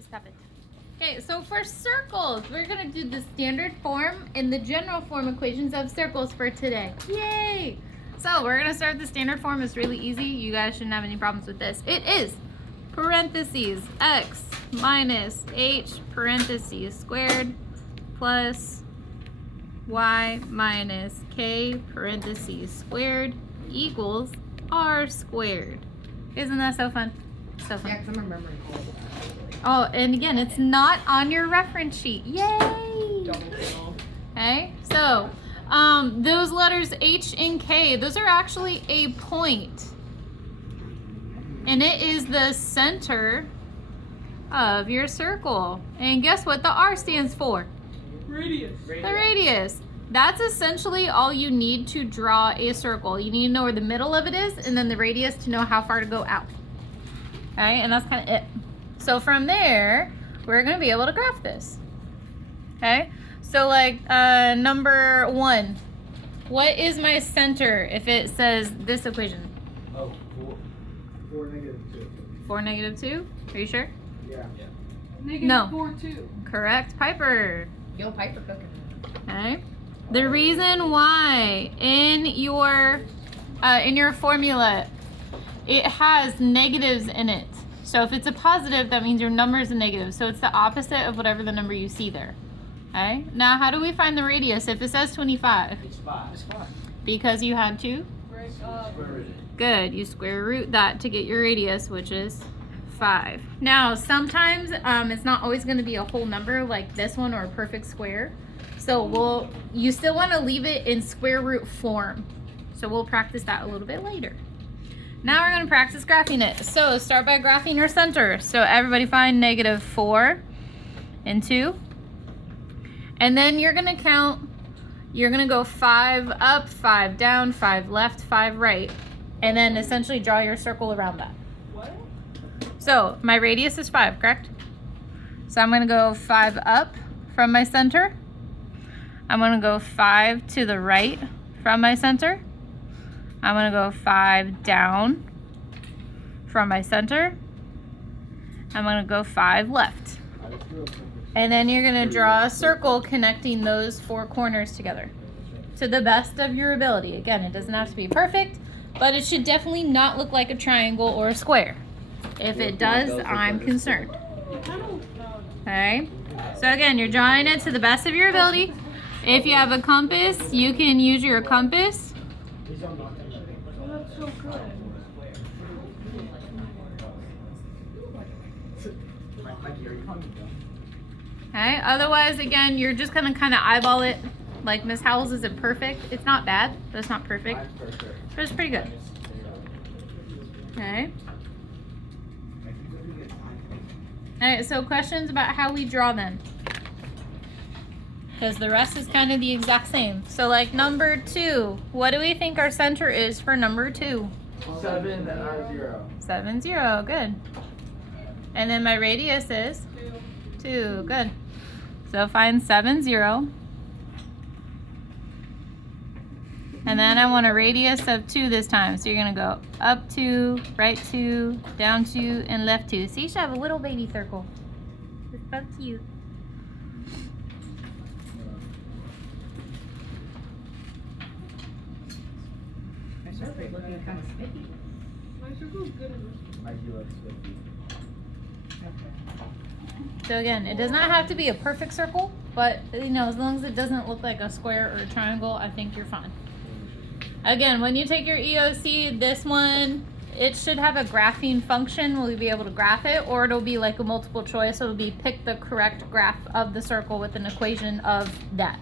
Stop it. Okay, so for circles, we're gonna do the standard form and the general form equations of circles for today. Yay! So we're gonna start the standard form. It's really easy. You guys shouldn't have any problems with this. It is parentheses x minus h parentheses squared plus y minus k parentheses squared equals r squared. Isn't that so fun? So fun. Yeah, 'cause I'm remembering all of that. Oh, and again, it's not on your reference sheet. Yay! Double kill. Okay, so those letters H and K, those are actually a point. And it is the center of your circle. And guess what the R stands for? Radius. The radius. That's essentially all you need to draw a circle. You need to know where the middle of it is and then the radius to know how far to go out. Okay, and that's kind of it. So from there, we're going to be able to graph this. Okay, so like number 1, what is my center if it says this equation? Oh, 4 negative 2. 4 negative 2? Are you sure? Yeah. Negative No. 4, 2. Correct, Piper. Yo, Piper cooking. Okay. The reason why in your formula it has negatives in it. So if it's a positive, that means your number is a negative. So it's the opposite of whatever the number you see there. Okay. Now, how do we find the radius if it says 25? It's 5. It's 5. Because you had to? Right, Where is it? Good. You square root that to get your radius, which is 5. Now, sometimes it's not always going to be a whole number like this one or a perfect square. So you still want to leave it in square root form. So we'll practice that a little bit later. Now we're going to practice graphing it. So start by graphing your center. So everybody find negative 4 and 2. And then you're going to count. You're going to go 5 up, 5 down, 5 left, 5 right. And then essentially draw your circle around that. What? So my radius is 5, correct? So I'm going to go 5 up from my center. I'm going to go 5 to the right from my center. I'm going to go 5 down from my center. I'm going to go 5 left. And then you're going to draw a circle connecting those 4 corners together to the best of your ability. Again, it doesn't have to be perfect, but it should definitely not look like a triangle or a square. If it does, I'm concerned. Okay? So again, you're drawing it to the best of your ability. If you have a compass, you can use your compass. Oh, that's so good. Okay? Otherwise, again, you're just gonna kind of eyeball it. Like Miss Howells isn't perfect. It's not bad, but it's not perfect. But it's pretty good. Okay. Alright, so questions about how we draw them. Because the rest is kind of the exact same. So like number 2, what do we think our center is for number 2? 7 0. 7, 0, good. And then my radius is 2, good. So find 7, 0. And then I want a radius of 2 this time. So you're gonna go up 2, right 2, down 2, and left 2. See, you should have a little baby circle. It's so cute. My survey looking kind of sticky. My circle's good enough. My looks sticky. So again, it does not have to be a perfect circle, but you know, as long as it doesn't look like a square or a triangle, I think you're fine. Again, when you take your EOC, this one, it should have a graphing function. We'll be able to graph it, or it'll be like a multiple choice. It'll be pick the correct graph of the circle with an equation of that.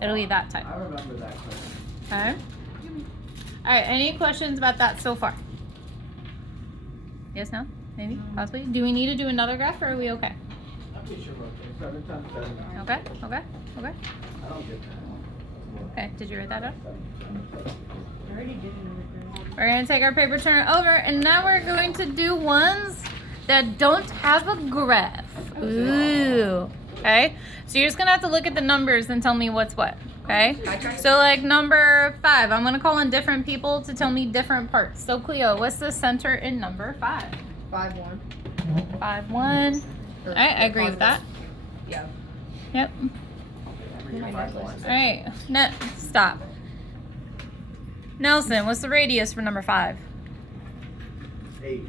It'll be that type. I remember that question. Okay. All right. Any questions about that so far? Yes, no, maybe, possibly. Do we need to do another graph, or are we okay? I'm pretty sure we're okay. 7 times 7. Okay. Okay. Okay. I don't get that. Okay. Did you write that up? I already did another grade. We're gonna take our paper turner over, and now we're going to do ones that don't have a graph. Ooh. Okay. So you're just gonna have to look at the numbers and tell me what's what. Okay. So like number 5, I'm gonna call in different people to tell me different parts. So Cleo, what's the center in number 5? 5, 1. 5, 1. All right, I agree with that. Yeah. Yep. All right, stop. Nelson, what's the radius for number 5? 8.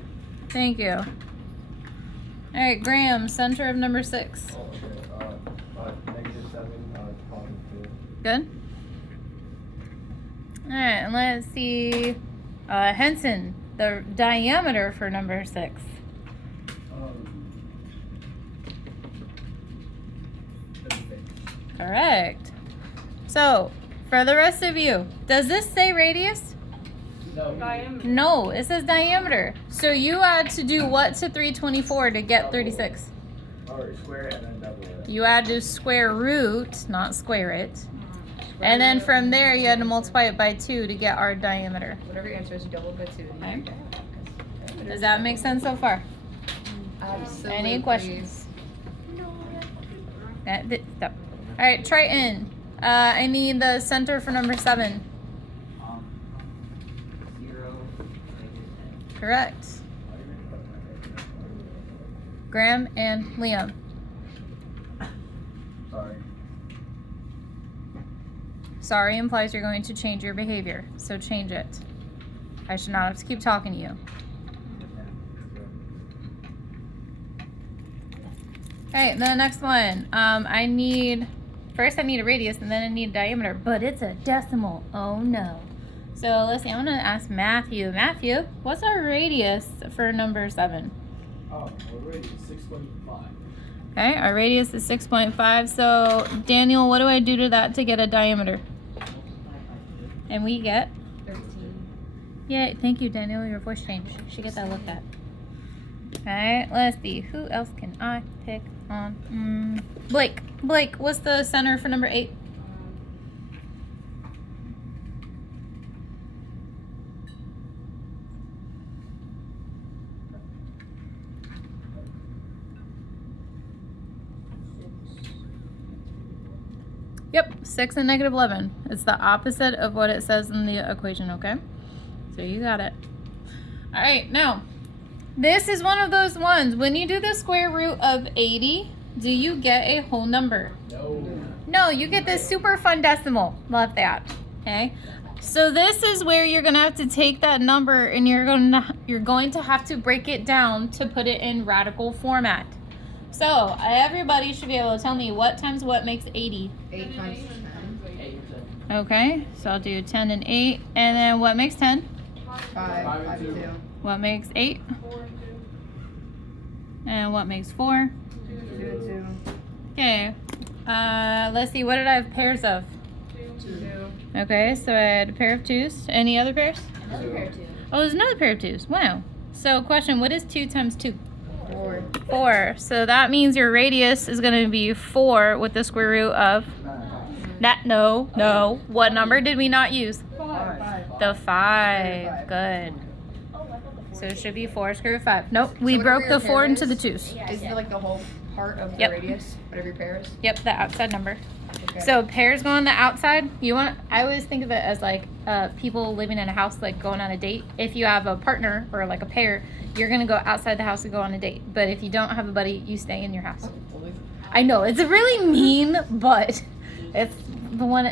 Thank you. All right, Graham, center of number 6. Oh, okay. -7, positive. Good. All right, and let's see. Henson, the diameter for number 6. 36. Correct. So, for the rest of you, does this say radius? No. No, it says diameter. So you had to do what to 324 to get 36? Or square it and then double it. You had to square root, not square it. And then from there, you had to multiply it by 2 to get our diameter. Whatever your answer is, double by 2. Okay. Does that make sense so far? Absolutely. Any questions? Stop. All right, Triton. I need the center for number 7. 0, -10. Correct. Graham and Liam. Sorry. Sorry implies you're going to change your behavior, so change it. I should not have to keep talking to you. Alright, the next one. First I need a radius and then I need a diameter, but it's a decimal. Oh no. So let's see, I'm gonna ask Matthew. Matthew, what's our radius for number 7? Oh, already 6.5. Okay, our radius is 6.5. So Daniel, what do I do to that to get a diameter? And we get? 13. Yeah, thank you, Daniel. Your voice changed. You should get that looked at. Alright, let's see. Who else can I pick on? Blake. Blake, what's the center for number 8? Yep, 6 and -11. It's the opposite of what it says in the equation, okay? So you got it. All right, now, this is one of those ones. When you do the square root of 80, do you get a whole number? No. No, you get this super fun decimal. Love that. Okay. So this is where you're gonna have to take that number and you're going to have to break it down to put it in radical format. So everybody should be able to tell me what times what makes 80. 8 times 10. Okay, so I'll do 10 and 8. And then what makes 10? 5 and 2. What makes 8? And what makes 4? 2 and 2. Okay. Let's see, what did I have pairs of? 2. Okay, so I had a pair of 2s. Any other pairs? Another pair of 2. Oh, there's another pair of 2s. Wow. So question, what is 2 times 2? 4. 4. So that means your radius is going to be 4 with the square root of... No. What number did we not use? 5. The 5. Good. So it should be 4 square root of 5. Nope, we So broke whatever the your 4 pair into the is, 2s. Is it like the whole part of the Yep. radius? Whatever your pair is? Yep, the outside number. Okay. So pairs go on the outside. I always think of it as like people living in a house, like going on a date. If you have a partner or like a pair, you're gonna go outside the house to go on a date. But if you don't have a buddy, you stay in your house. I know it's really mean, but it's the one.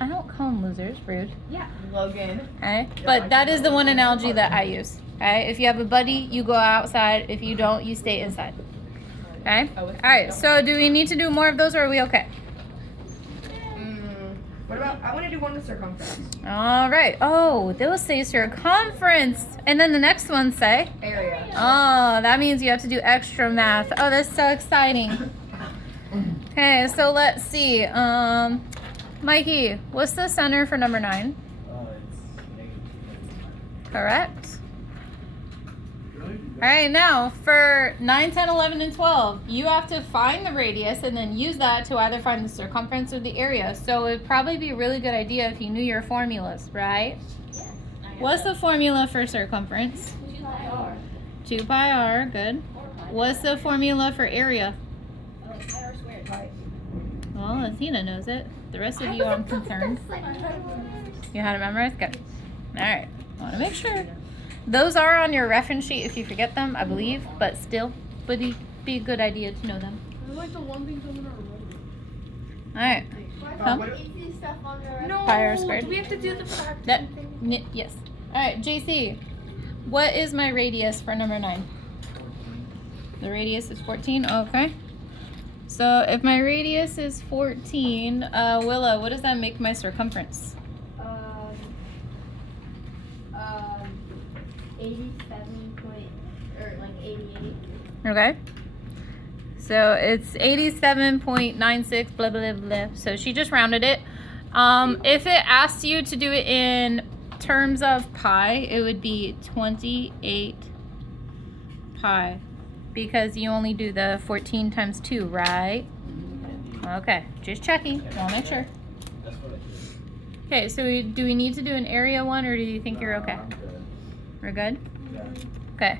I don't call them losers. Rude. Yeah. Logan. Okay? But that is the one analogy that I use. Okay? If you have a buddy, you go outside. If you don't, you stay inside. Okay? All right. So do we need to do more of those, or are we okay? What about, I want to do one with circumference. All right. Oh, those say circumference. And then the next one say? Area. Oh, that means you have to do extra math. Oh, that's so exciting. Okay, so let's see. Mikey, what's the center for number 9? It's Correct. All right, now for 9, 10, 11, and 12, you have to find the radius and then use that to either find the circumference or the area. So it would probably be a really good idea if you knew your formulas, right? What's the formula for circumference? 2 pi r, good. What's the formula for area? Well, Athena knows it. The rest of you, I'm concerned. You had it memorized? Good. All right, I want to make sure. Those are on your reference sheet if you forget them, I believe, but still, would be a good idea to know them. I like the one thing coming out. Alright. Huh? Easy stuff on the rest. No, Pi r squared. do we have to do the fact That, thing? yes. Alright, JC. What is my radius for number 9? 14. The radius is 14? Okay. So if my radius is 14, Willa, what does that make my circumference? 87 point, or like 88. Okay. So it's 87.96, blah, blah, blah. So she just rounded it. If it asks you to do it in terms of pi, it would be 28 pi. Because you only do the 14 times 2, right? Okay, just checking. I'll make sure. That's what I did. Okay, so do we need to do an area one, or do you think you're okay? I'm good. We're good? Yeah. Okay.